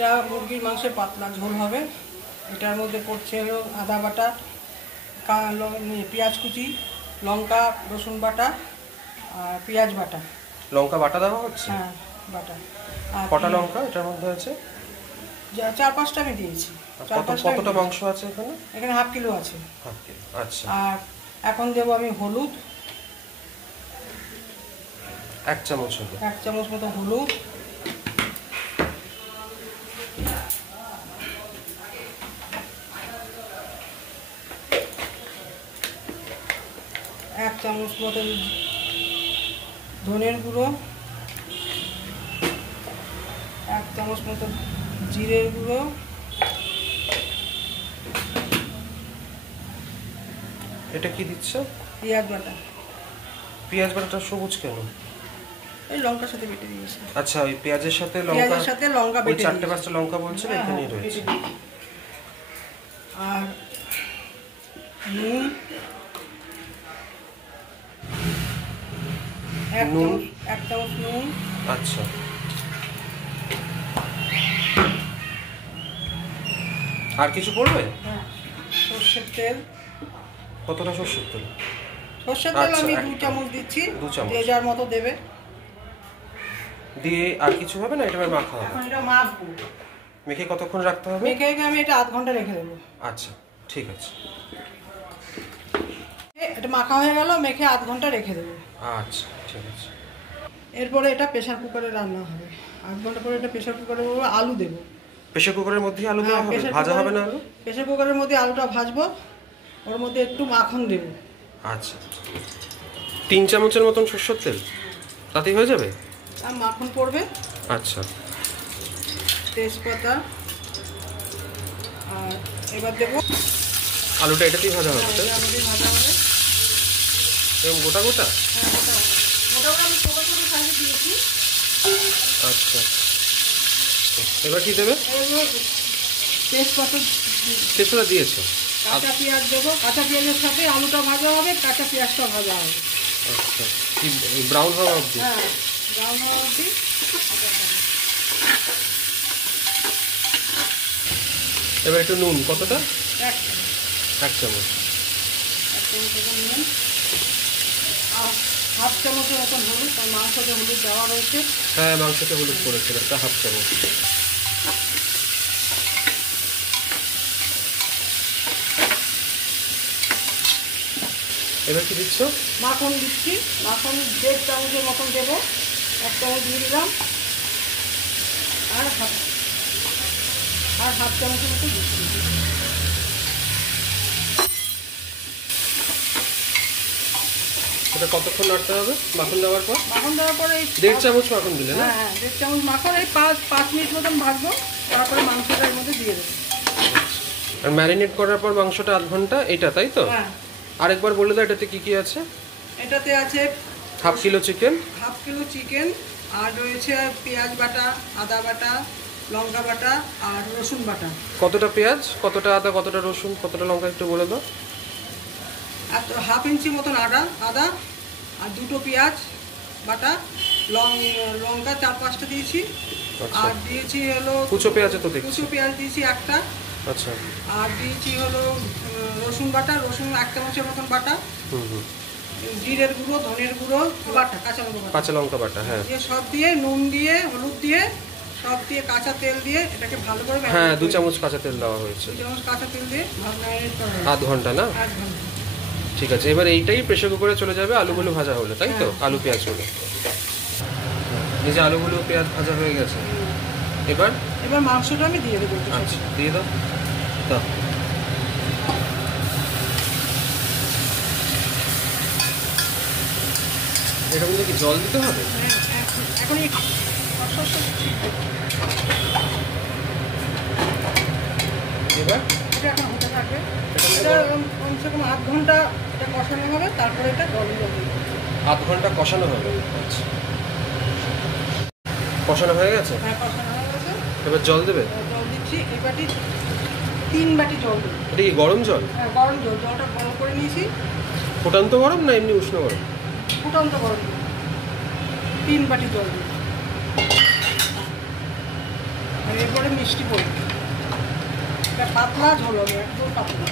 এটা মুরগির মাংসের পাতলা ঝোল হবে। এটার মধ্যে পড়ছে হলো আদা বাটা, পেঁয়াজ কুচি, লঙ্কা রসুন বাটা আর পেঁয়াজ বাটা। লঙ্কা বাটা দেওয়া হচ্ছে? হ্যাঁ, বাটা। আর কটা লঙ্কা এটার মধ্যে আছে? 4-5টা আমি দিয়েছি। কতটা মাংস আছে এখানে? এখানে হাফ কিলো আছে। আচ্ছা। আর এখন দেবো আমি হলুদ, 1 চামচ হবে। 1 চামচ মতো হলুদ, এক চামচ মতো ধনের গুঁড়ো, 1 চামচ মতো জিরের গুঁড়ো, এটা কি দিচ্ছ? পেঁয়াজ বাটা। পেঁয়াজ বাটাটা সবুজ কেন? এই লঙ্কার সাথে বেটে দিয়েছি। আচ্ছা, ওই পেঁয়াজের সাথে লঙ্কা বেটে 4-5টা লঙ্কা বলছেন এখানেই রয়েছে। আর নুন, এক চামচ নুন। আচ্ছা। আর কিছু পড়বে? হ্যাঁ, সর্ষের তেল। কতটা সর্ষের তেল? সর্ষের তেল আমি 2 চামচ দিচ্ছি, 2 চামচ যে যার মতো দেবে। দিয়ে আর কিছু হবে না? এটা মাখা হবে? এখন এটা মাখবো। মেখে কতক্ষণ রাখতে হবে? মেখে আমি এটা আধ ঘন্টা রেখে দেবো। আচ্ছা, ঠিক আছে। এটা মাখা হয়ে গেল, মেখে আধ ঘন্টা রেখে দেবো। আচ্ছা, ঠিক আছে। এরপরে এটা প্রেসার কুকারে রান্না হবে। আধ ঘন্টা পরে এটা প্রেসার কুকারে আলু দেবো। প্রেসার কুকারের মধ্যে আলু দেওয়া হবে? ভাজা হবে না আলু? প্রেসার কুকারের মধ্যে আলুটা ভাজবো, ওর মধ্যে একটু মাখন দেবো। আচ্ছা, 3 চামচের মতন সরষের তেল তাতেই হয়ে যাবে? আর মাখন পড়বে। আচ্ছা। তেজপাতা। আর এবার দেবো আলুটা এটাতেই ভাজা হবে? ভাজা হবে এবং গোটা গোটা? হ্যাঁ, গোটা আমি ছোটো ছোটো সাইজে দিয়েছি। আচ্ছা, এবার কি দেবে? তেজপাতা দিয়েছো? কাঁচা পেঁয়াজ দেবো। কাঁচা পেঁয়াজের সাথে আলুটা ভাজা হবে, কাঁচা পেঁয়াজটা ভাজা হবে। আচ্ছা, কি ব্রাউন হওয়া অবধি? হ্যাঁ, ব্রাউন হওয়া অবধি। এবার একটু নুন কতটা? 1 চামচ। 1 চামচ নুন আর হাফ চামচের মতন হলুদ। কারণ মাংসতে হলুদ দেওয়া রয়েছে। হ্যাঁ, মাংসতে হলুদ পড়েছিল, একটা হাফ চামচ। এবার কি দিচ্ছ? মাখন দিচ্ছি। মাখন 1.5 চামচের মতন দেবো। 1 চামচ দিয়ে দিলাম। আর হাফ চামচের মতো দিচ্ছি। এটা কতক্ষণ নাড়তে হবে মাখন দেওয়ার পর? মাখন দেওয়ার পরে 1.5 চামচ মাখন দিলে না? হ্যাঁ, 1.5 চামচ মাখন। এই 5 মিনিট মতন ভাজবো, তারপরে মাংসটা এর মধ্যে দিয়ে দেবো। আর ম্যারিনেট করার পর মাংসটা আধ ঘন্টা, এটা তাই তো? হ্যাঁ। আরেকবার বলে দাও এটাতে কি কি আছে? এটাতে আছে হাফ কিলো চিকেন, আর রয়েছে পেঁয়াজ বাটা, আদা বাটা, লঙ্কা বাটা আর রসুন বাটা। কতটা পেঁয়াজ, কতটা আদা, কতটা রসুন, কতটা লঙ্কা একটু বলে দাও। আর 1/2 ইঞ্চি মতন আদা আর 2টো পেঁয়াজ বাটা, লঙ্কা 4-5টা দিয়েছি। আর দিয়েছি হলো কুচো পেঁয়াজ। তো দেখছি কুচো পেঁয়াজ দিয়েছি একটা। আচ্ছা। আর দিয়েছি হলো রসুন বাটা, রসুন 1 চামচের মতন বাটা। জিরের গুঁড়ো, ধনের গুঁড়ো বাটা, কাঁচা লঙ্কা বাটা। হ্যাঁ, সব দিয়ে নুন দিয়ে হলুদ দিয়ে সব দিয়ে কাঁচা তেল দিয়ে এটাকে ভালো করে। হ্যাঁ, 2 চামচ কাঁচা তেল দেওয়া হয়েছে। 2 চামচ কাঁচা তেল দিয়ে ভালো ম্যারিনেট করা হবে। আধ ঘন্টা না? আধ ঘন্টা। ঠিক আছে, এবার এইটাই প্রেসার কুকারে চলে যাবে আলুগুলো ভাজা হলে, তাই তো? আলু পেঁয়াজগুলো, এই যে আলুগুলো পেঁয়াজ ভাজা হয়ে গেছে, এবার মাংসটা আমি দিয়ে দেবো। আচ্ছা, দিয়ে দাও। এটা মধ্যে কি জল দিতে হবে? এখন এবার এটা এখন হতে থাকবে। এটা কমসে কম আধ ঘন্টা এটা কষানো হবে, তারপরে এটা জল দেবে। আধ ঘন্টা কষানো হবে? আচ্ছা, কষানো হয়ে গেছে? হ্যাঁ, কষানো হয়ে গেছে। এবার জল দেবে? জল দিচ্ছি। এই বাটি 3 বাটি জল দেবো। এটা কি গরম জল? হ্যাঁ, গরম জল। জলটা গরম করে নিয়েছি। ফুটান্ত গরম না এমনি উষ্ণ গরম? ফুটান্ত গরম। 3 বাটি জল দেবো। এরপরে মিষ্টি পড়বে, এটা পাতলা ঝোল হবে, একদম পাতলা।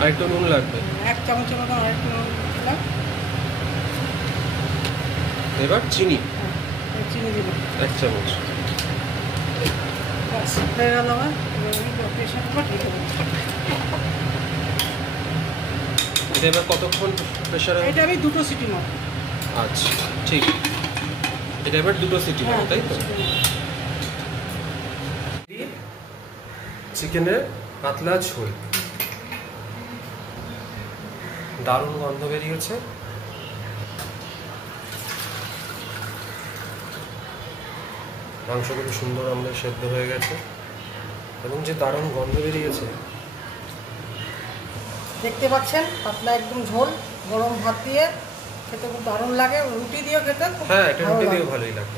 আর একটু নুন লাগবে, 1 চামচের মতন আর একটু নুন দিলাম। এবার চিনি চিনি দিলাম 1 চামচ। ব্যাস হয়ে গেল আমার। এবার আমি প্রেশার কুকার ঢেকে দেবো। এটা এবার কতক্ষণ প্রেসারে? এটা আমি 2টো সিটি মারব। আচ্ছা ঠিক, এটা এবার 2টো সিটি হবে তাই তো? চিকেনের পাতলা ঝোল, দারুণ গন্ধ বেরিয়েছে। মাংসগুলো সুন্দর আমাদের সেদ্ধ হয়ে গেছে এবং যে দারুণ গন্ধ বেরিয়েছে দেখতে পাচ্ছেন, পাতলা একদম ঝোল। গরম ভাত দিয়ে খেতে খুব দারুণ লাগে, রুটি দিয়েও খেতে খুব হ্যাঁ, এটা ভালো রুটি লাগে। দিয়েও ভালোই লাগে।